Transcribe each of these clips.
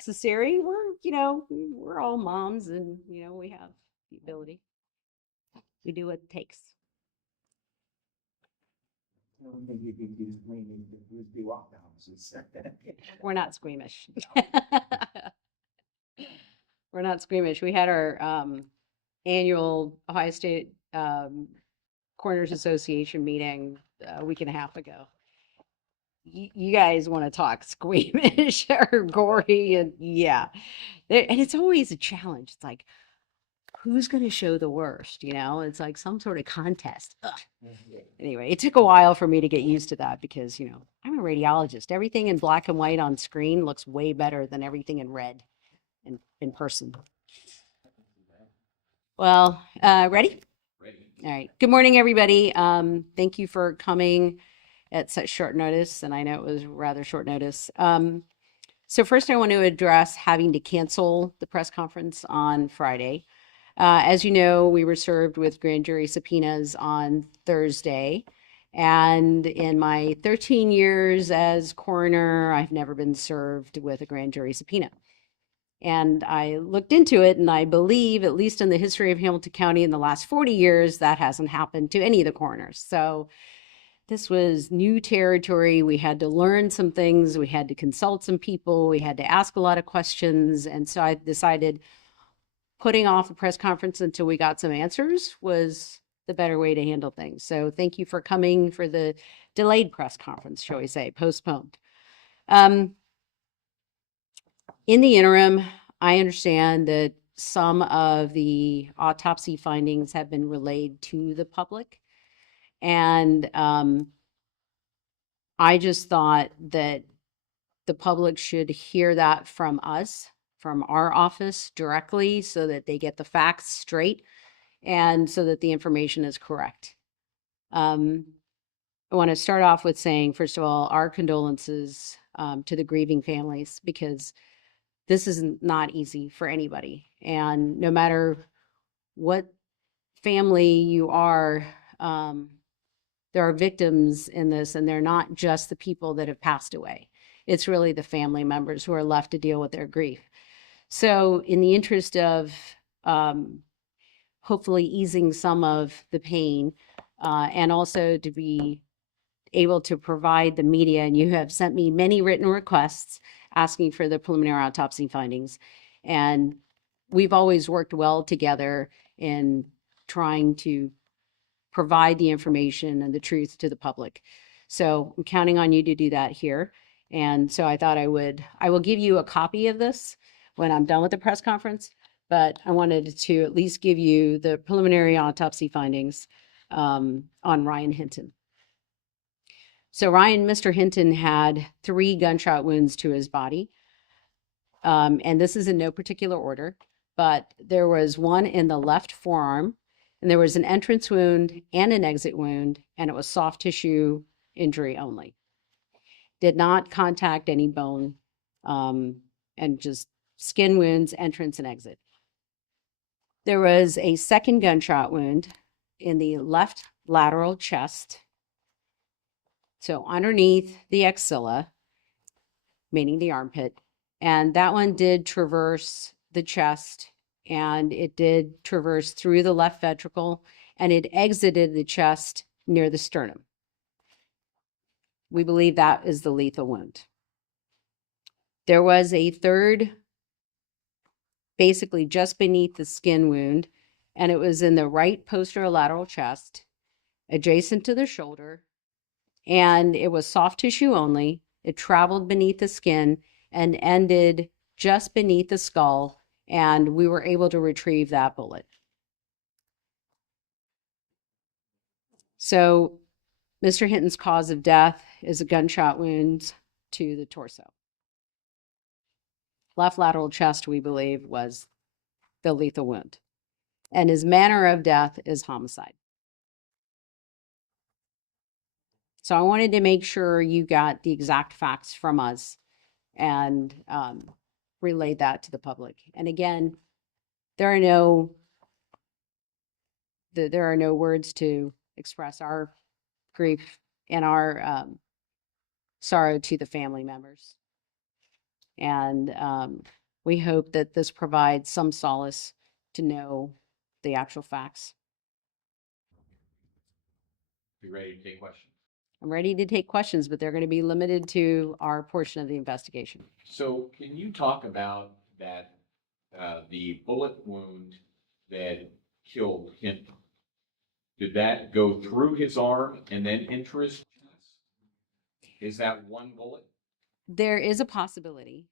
necessary. We're all moms and, we have the ability. We do what it takes. I don't think you could use cleaning to do walkdowns. We're not squeamish. We're not squeamish. We had our annual Ohio State Coroners Association meeting a week and a half ago. You guys want to talk squeamish or gory, and yeah, and it's always a challenge. It's like, who's going to show the worst? It's like some sort of contest. Ugh. Anyway, it took a while for me to get used to that because I'm a radiologist. Everything in black and white on screen looks way better than everything in red in person. Well, ready? Ready. All right. Good morning, everybody. Thank you for coming at such short notice, and I know it was rather short notice. So first, I want to address having to cancel the press conference on Friday. As you know, we were served with grand jury subpoenas on Thursday, and in my 13 years as coroner, I've never been served with a grand jury subpoena. And I looked into it, and I believe, at least in the history of Hamilton County in the last 40 years, that hasn't happened to any of the coroners. So this was new territory. We had to learn some things. We had to consult some people. We had to ask a lot of questions. And so I decided putting off the press conference until we got some answers was the better way to handle things. So thank you for coming for the delayed press conference, shall we say, postponed. In the interim, I understand that some of the autopsy findings have been relayed to the public. And I just thought that the public should hear that from us, from our office directly, so that they get the facts straight and so that the information is correct. I want to start off with saying, first of all, our condolences to the grieving families, because this is not easy for anybody. And no matter what family you are, there are victims in this, and they're not just the people that have passed away. It's really the family members who are left to deal with their grief. So in the interest of hopefully easing some of the pain, and also to be able to provide the media, and you have sent me many written requests asking for the preliminary autopsy findings. And we've always worked well together in trying to provide the information and the truth to the public. So I'm counting on you to do that here. And so I thought I will give you a copy of this when I'm done with the press conference, but I wanted to at least give you the preliminary autopsy findings on Ryan Hinton. So Mr. Hinton had 3 gunshot wounds to his body. And this is in no particular order, but there was one in the left forearm, and there was an entrance wound and an exit wound, and it was soft tissue injury only. Did not contact any bone, and just skin wounds, entrance and exit. There was a second gunshot wound in the left lateral chest, so underneath the axilla, meaning the armpit, and that one did traverse the chest, and it did traverse through the left ventricle, and it exited the chest near the sternum. We believe that is the lethal wound. There was a third, basically just beneath the skin wound, and it was in the right posterolateral chest, adjacent to the shoulder, and it was soft tissue only. It traveled beneath the skin and ended just beneath the skull, and we were able to retrieve that bullet. So Mr. Hinton's cause of death is a gunshot wound to the torso. Left lateral chest, we believe, was the lethal wound. And his manner of death is homicide. So I wanted to make sure you got the exact facts from us and relayed that to the public. And again, there are no words to express our grief and our sorrow to the family members. And we hope that this provides some solace to know the actual facts. Be ready to take questions. I'm ready to take questions, but they're going to be limited to our portion of the investigation. So can you talk about that, the bullet wound that killed Hinton? Did that go through his arm and then enter his chest? Is that one bullet? There is a possibility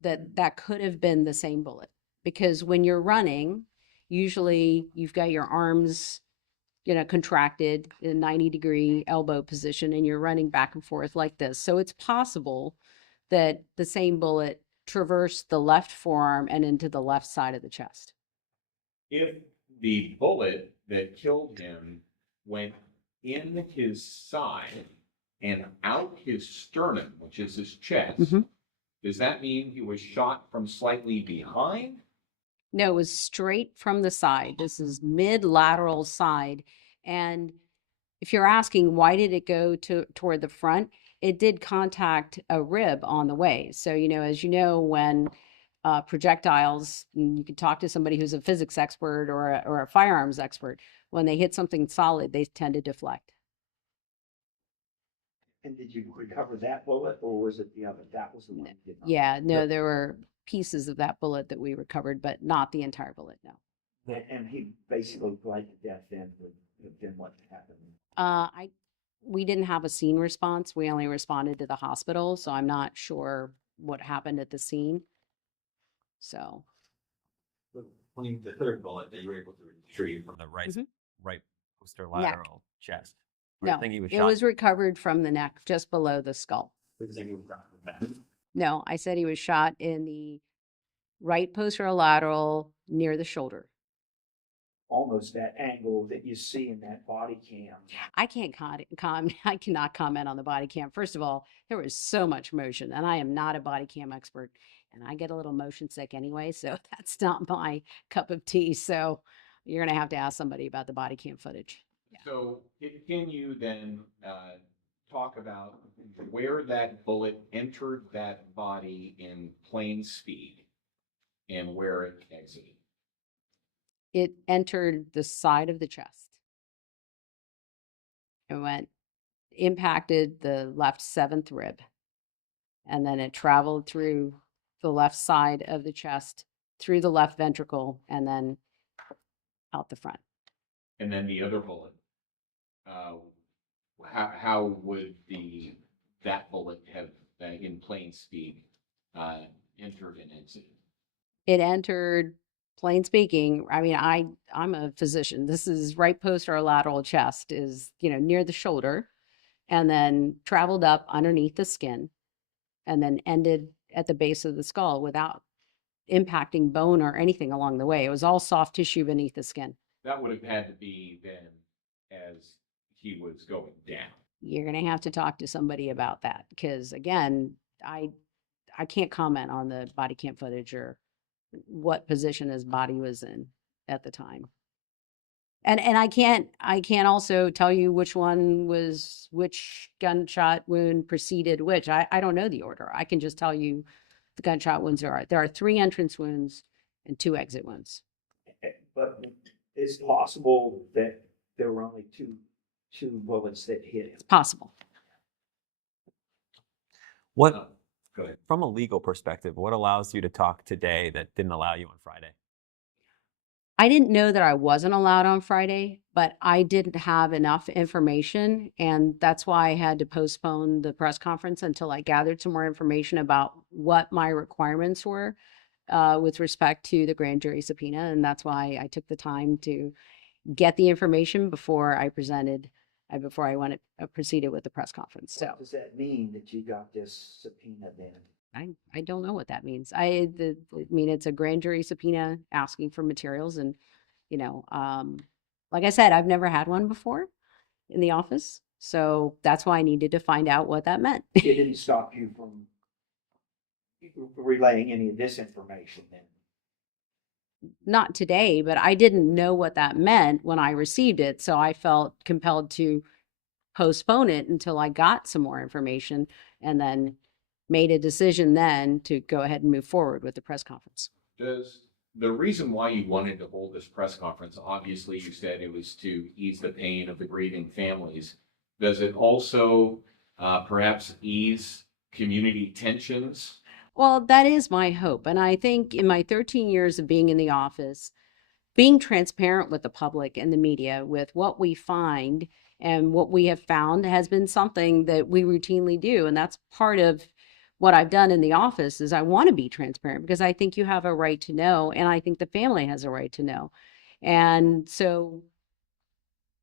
that that could have been the same bullet, because when you're running, usually you've got your arms, contracted in a 90-degree elbow position, and you're running back and forth like this. So it's possible that the same bullet traversed the left forearm and into the left side of the chest. If the bullet that killed him went in his side and out his sternum, which is his chest, Mhm. does that mean he was shot from slightly behind? No, it was straight from the side. This is mid-lateral side. And if you're asking why did it go toward the front, it did contact a rib on the way. So, as you know, when projectiles, and you can talk to somebody who's a physics expert or a firearms expert, when they hit something solid, they tend to deflect. And did you recover that bullet or was it the other? That was the one you did not. Yeah, no, there were pieces of that bullet that we recovered, but not the entire bullet, no. And he basically bled to death then, then what happened? We didn't have a scene response. We only responded to the hospital, so I'm not sure what happened at the scene. So, The third bullet that you were able to retrieve from the Mhm. right posterolateral chest. no, I think he was it shot. was recovered from the neck, just below the skull. Because he was shot from the back. No, I said he was shot in the right posterolateral near the shoulder. Almost that angle that you see in that body cam. I can't I cannot comment on the body cam. First of all, there was so much motion, and I am not a body cam expert, and I get a little motion sick anyway, so that's not my cup of tea. So you're gonna have to ask somebody about the body cam footage. So can you then talk about where that bullet entered that body in plane speed and where it exited? It entered the side of the chest. It impacted the left seventh rib, and then it traveled through the left side of the chest, through the left ventricle, and then out the front. And then the other bullet, how would that bullet have in plane speed entered and exited? It entered, plain speaking, I mean, I'm a physician. This is right posterolateral chest is, near the shoulder, and then traveled up underneath the skin, and then ended at the base of the skull without impacting bone or anything along the way. It was all soft tissue beneath the skin. That would have had to be then as he was going down. You're going to have to talk to somebody about that, because again, I can't comment on the body cam footage or what position his body was in at the time. And I can't also tell you which gunshot wound preceded which. I don't know the order. I can just tell you the gunshot wounds there are 3 entrance wounds and 2 exit wounds. But it's possible that there were only two bullets that hit him. It's possible. What, Go ahead. from a legal perspective, what allows you to talk today that didn't allow you on Friday? I didn't know that I wasn't allowed on Friday, but I didn't have enough information, and that's why I had to postpone the press conference until I gathered some more information about what my requirements were with respect to the grand jury subpoena, and that's why I took the time to get the information before I proceeded with the press conference. So What does that mean that you got this subpoena then? I don't know what that means. I mean, it's a grand jury subpoena asking for materials, and like I said, I've never had one before in the office, so that's why I needed to find out what that meant. It didn't stop you from relaying any of this information then? Not today, but I didn't know what that meant when I received it, so I felt compelled to postpone it until I got some more information and then made a decision then to go ahead and move forward with the press conference. Does the reason why you wanted to hold this press conference, obviously you said it was to ease the pain of the grieving families. Does it also perhaps ease community tensions? Well, that is my hope. And I think in my 13 years of being in the office, being transparent with the public and the media with what we find and what we have found has been something that we routinely do. And that's part of what I've done in the office is I want to be transparent because I think you have a right to know, and I think the family has a right to know. And so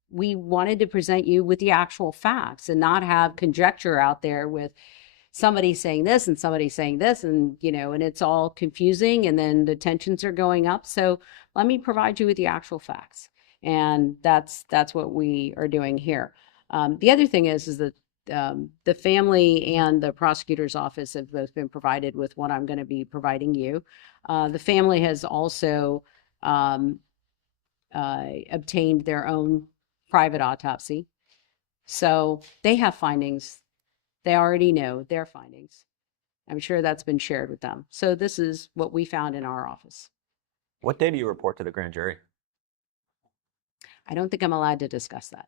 we wanted to present you with the actual facts and not have conjecture out there with somebody saying this and somebody saying this, and and it's all confusing, and then the tensions are going up. So let me provide you with the actual facts, and that's what we are doing here. The other thing is that the family and the prosecutor's office have both been provided with what I'm going to be providing you. The family has also obtained their own private autopsy, so they have findings. They already know their findings. I'm sure that's been shared with them. So this is what we found in our office. What day do you report to the grand jury? I don't think I'm allowed to discuss that.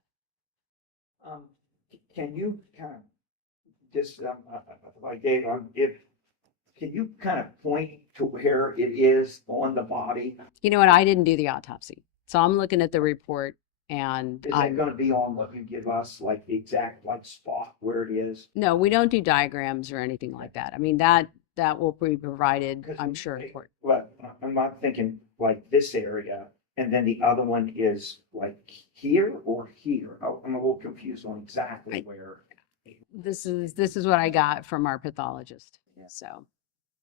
Can you kind of just, like Dave, can you kind of point to where it is on the body? You know what? I didn't do the autopsy. So I'm looking at the report, and Is it gonna be on what you give us, like the exact spot where it is? no, we don't do diagrams or anything like that. I mean, that will be provided, 'Cause I'm sure, in court. Well, I'm not thinking like this area, and then the other one is like here or here. I'm a little confused on exactly where. This is what I got from our pathologist. So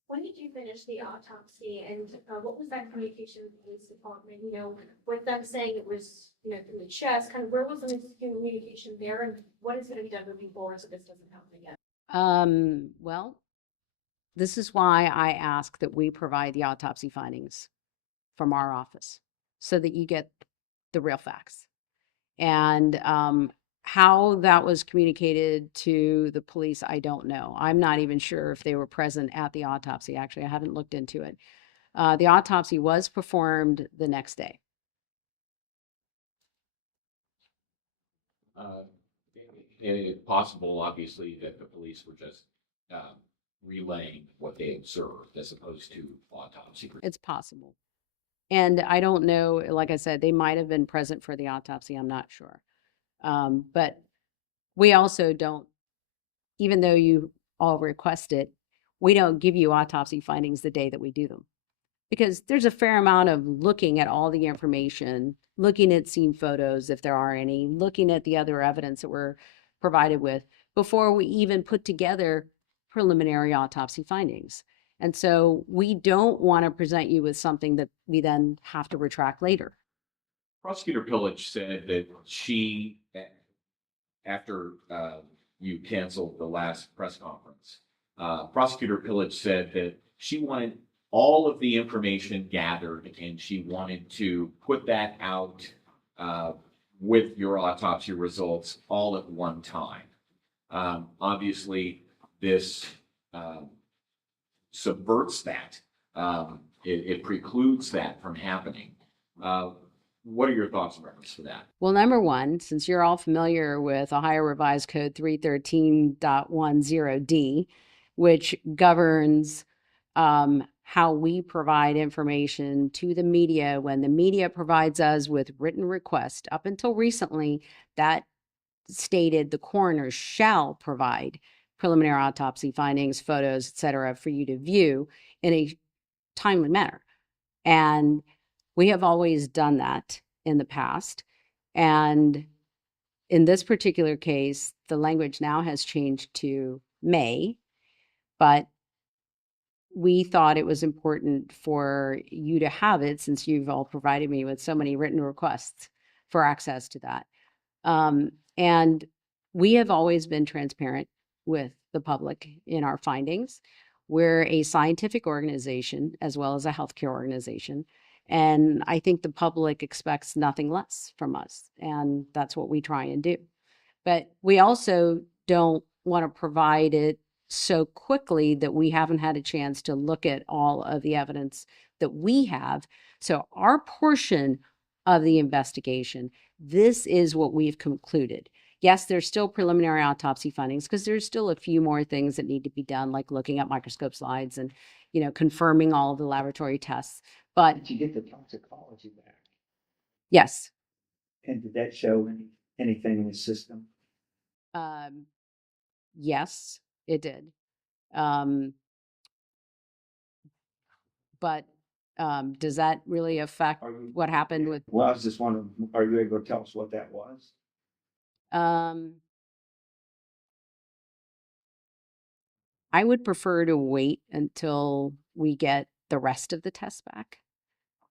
When did you finish the autopsy, and what was that communication with the police department, with them saying it was, through the chest, kind of where was the communication there, and what is going to be done moving forward so this doesn't happen again? well, this is why I ask that we provide the autopsy findings from our office so that you get the real facts. And how that was communicated to the police, I don't know. I'm not even sure if they were present at the autopsy. Actually, I haven't looked into it. The autopsy was performed the next day. It's possible, obviously, that the police were just relaying what they observed as opposed to autopsy. It's possible. And I don't know, like I said, they might have been present for the autopsy. I'm not sure. But we also don't, even though you all request it, we don't give you autopsy findings the day that we do them. Because there's a fair amount of looking at all the information, looking at scene photos, if there are any, looking at the other evidence that we're provided with before we even put together preliminary autopsy findings. And so we don't want to present you with something that we then have to retract later. Prosecutor Pillage said that she, after you canceled the last press conference, Prosecutor Pillage said that she wanted all of the information gathered and she wanted to put that out with your autopsy results all at one time. Obviously, this subverts that. It precludes that from happening. What are your thoughts in reference to that? Well, number one, since you're all familiar with Ohio Revised Code 313.10D, which governs how we provide information to the media when the media provides us with written request. Up until recently, that stated the coroner shall provide preliminary autopsy findings, photos, etc., for you to view in a timely manner. And we have always done that in the past. And in this particular case, the language now has changed to may, but we thought it was important for you to have it since you've all provided me with so many written requests for access to that. And we have always been transparent with the public in our findings. We're a scientific organization as well as a healthcare organization. And I think the public expects nothing less from us. And that's what we try and do. But we also don't want to provide it so quickly that we haven't had a chance to look at all of the evidence that we have. So our portion of the investigation, this is what we've concluded. Yes, there's still preliminary autopsy findings because there's still a few more things that need to be done, like looking at microscope slides and, confirming all of the laboratory tests. But Did you get the toxicology back? yes, And did that show anything in the system? yes, it did. Um, but does that really affect Are you- what happened with? Well, I was just wondering, are you able to tell us what that was? I would prefer to wait until we get the rest of the tests back.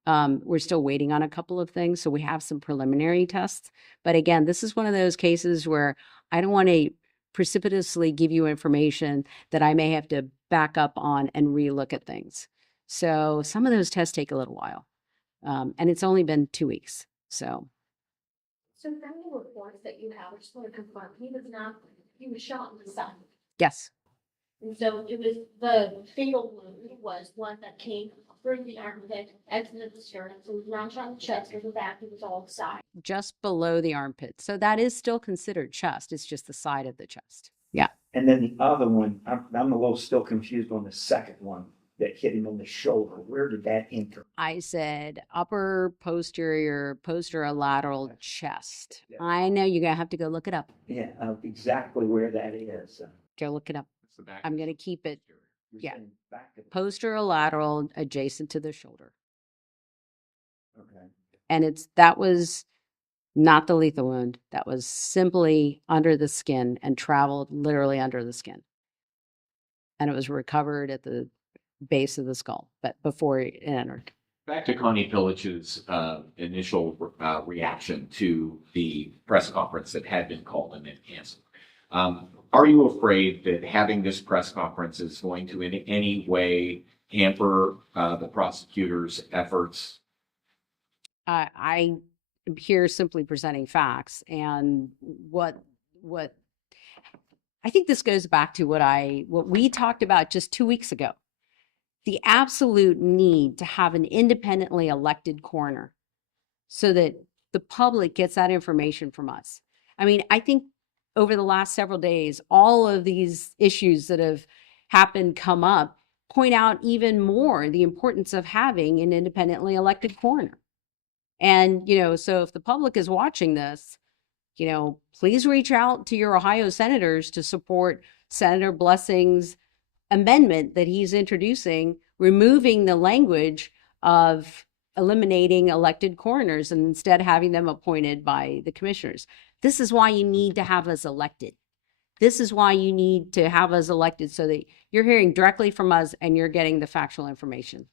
We're still waiting on a couple of things, so we have some preliminary tests. But again, this is one of those cases where I don't want to precipitously give you information that I may have to back up on and relook at things. So some of those tests take a little while. And it's only been 2 weeks. So So from the reports that you have, I just want to confirm, he was shot in the side. yes, And so it was, the fatal wound was one that came through the armpit, exited the sternum, so it was not shot in the chest or the back, it was all the side. just below the armpit. So that is still considered chest. It's just the side of the chest. Yeah. And then the other one, I'm a little still confused on the second one that hit him in the shoulder. Where did that enter? I said upper posterior, posterolateral chest. Yeah. I know you're going to have to go look it up. Yeah, exactly where that is. Go look it up. It's the back I'm of going to the keep it You're Yeah. saying back of the- posterolateral adjacent to the shoulder. Okay. And that was not the lethal wound. That was simply under the skin and traveled literally under the skin. And it was recovered at the base of the skull, but before it entered. Back to Connie Pillage's initial reaction to the press conference that had been called and then canceled. Are you afraid that having this press conference is going to in any way hamper the prosecutor's efforts? I am here simply presenting facts, and what I think this goes back to what we talked about just 2 weeks ago. The absolute need to have an independently elected coroner so that the public gets that information from us. I mean, I think over the last several days, all of these issues that have happened come up point out even more the importance of having an independently elected coroner. And, so if the public is watching this, please reach out to your Ohio senators to support Senator Blessing's amendment that he's introducing, removing the language of eliminating elected coroners and instead having them appointed by the commissioners. This is why you need to have us elected. This is why you need to have us elected so that you're hearing directly from us and you're getting the factual information.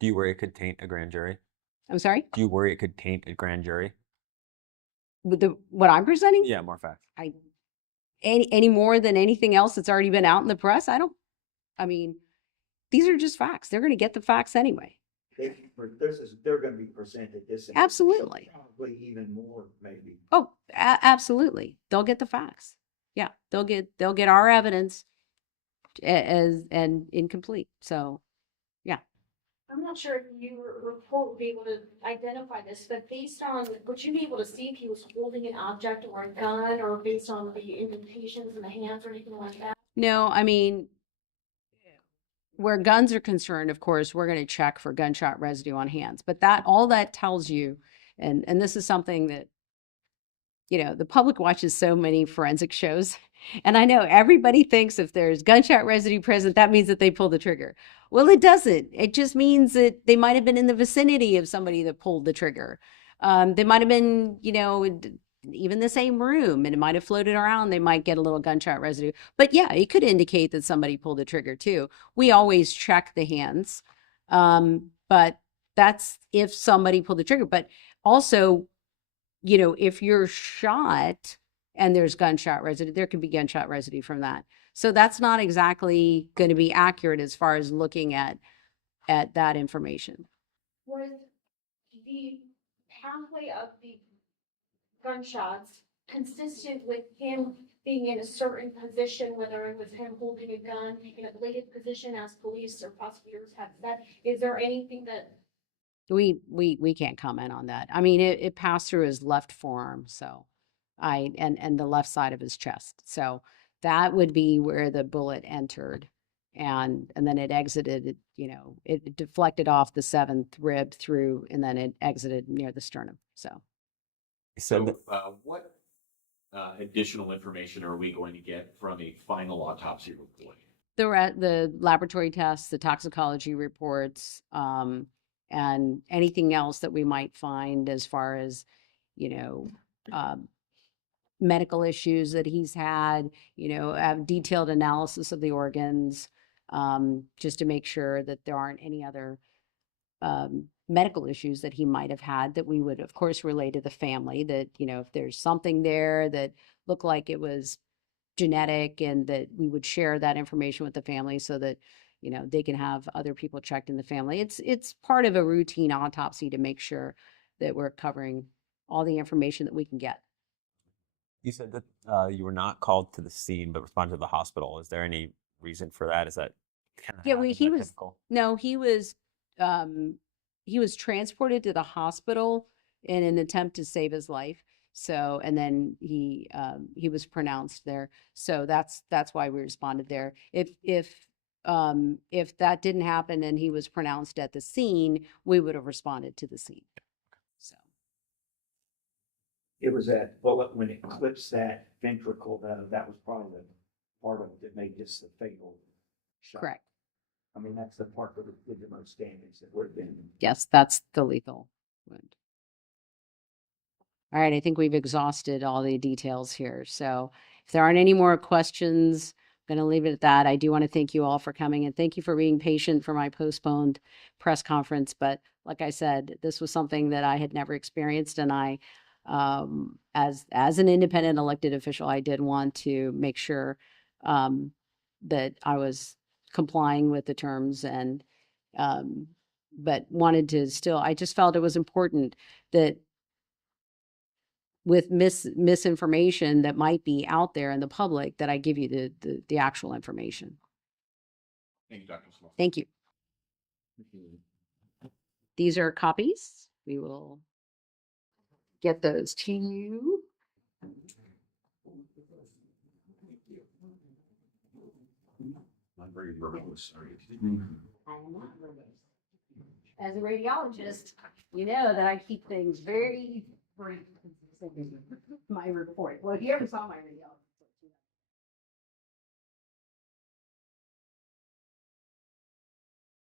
Do you worry it could taint a grand jury? I'm sorry? Do you worry it could taint a grand jury? With what I'm presenting? Yeah, more facts. Any more than anything else that's already been out in the press? These are just facts. They're going to get the facts anyway. They're going to be presented this. Absolutely. Probably even more, maybe. Oh, absolutely. They'll get the facts. Yeah, they'll get our evidence and incomplete. So, yeah. I'm not sure if your report would be able to identify this, but based on, would you be able to see if he was holding an object or a gun, or based on the indentations in the hands or anything like that? No, I mean, where guns are concerned, of course, we're going to check for gunshot residue on hands. But all that tells you, and this is something that, the public watches so many forensic shows. And I know everybody thinks if there's gunshot residue present, that means that they pulled the trigger. Well, it doesn't. It just means that they might have been in the vicinity of somebody that pulled the trigger. They might have been, even the same room, and it might have floated around. They might get a little gunshot residue. But yeah, it could indicate that somebody pulled the trigger too. We always check the hands. But that's if somebody pulled the trigger. But also, if you're shot and there's gunshot residue, there could be gunshot residue from that. So that's not exactly going to be accurate as far as looking at that information. Was the pathway of the gunshots consistent with him being in a certain position, whether it was him holding a gun, taking a bladed position as police or prosecutors have said. Is there anything that, We can't comment on that. I mean, it passed through his left forearm, so and the left side of his chest. So that would be where the bullet entered. And then it exited, it deflected off the seventh rib through, and then it exited near the sternum. So You said that, So, what additional information are we going to get from a final autopsy report? the laboratory tests, the toxicology reports, and anything else that we might find as far as, you know, medical issues that he's had, have detailed analysis of the organs, just to make sure that there aren't any other medical issues that he might have had that we would, of course, relay to the family that, if there's something there that looked like it was genetic, and that we would share that information with the family so that, they can have other people checked in the family. It's part of a routine autopsy to make sure that we're covering all the information that we can get. you said that you were not called to the scene but responded to the hospital. Is there any reason for that? Is that kind of Yeah, he was, typical? no, he was transported to the hospital in an attempt to save his life. So, and then he was pronounced there. So that's why we responded there. If that didn't happen and he was pronounced at the scene, we would have responded to the scene. So, It was that bullet when it clips that ventricle, that was probably the part of it that made this the fatal shot. correct. I mean, that's the part that did the most damage that would have been. Yes, that's the lethal wound. All right, I think we've exhausted all the details here. So if there aren't any more questions, I'm going to leave it at that. I do want to thank you all for coming, and thank you for being patient for my postponed press conference. But like I said, this was something that I had never experienced, and I, as an independent elected official, I did want to make sure that I was complying with the terms, and but wanted to still, I just felt it was important that with misinformation that might be out there in the public, that I give you the actual information. Thank you, Dr. Smith. Thank you. These are copies. We will get those to you. I'm very verbose, sorry. I am not verbose. As a radiologist, you know that I keep things very brief. My report. Well, if you ever saw my radiology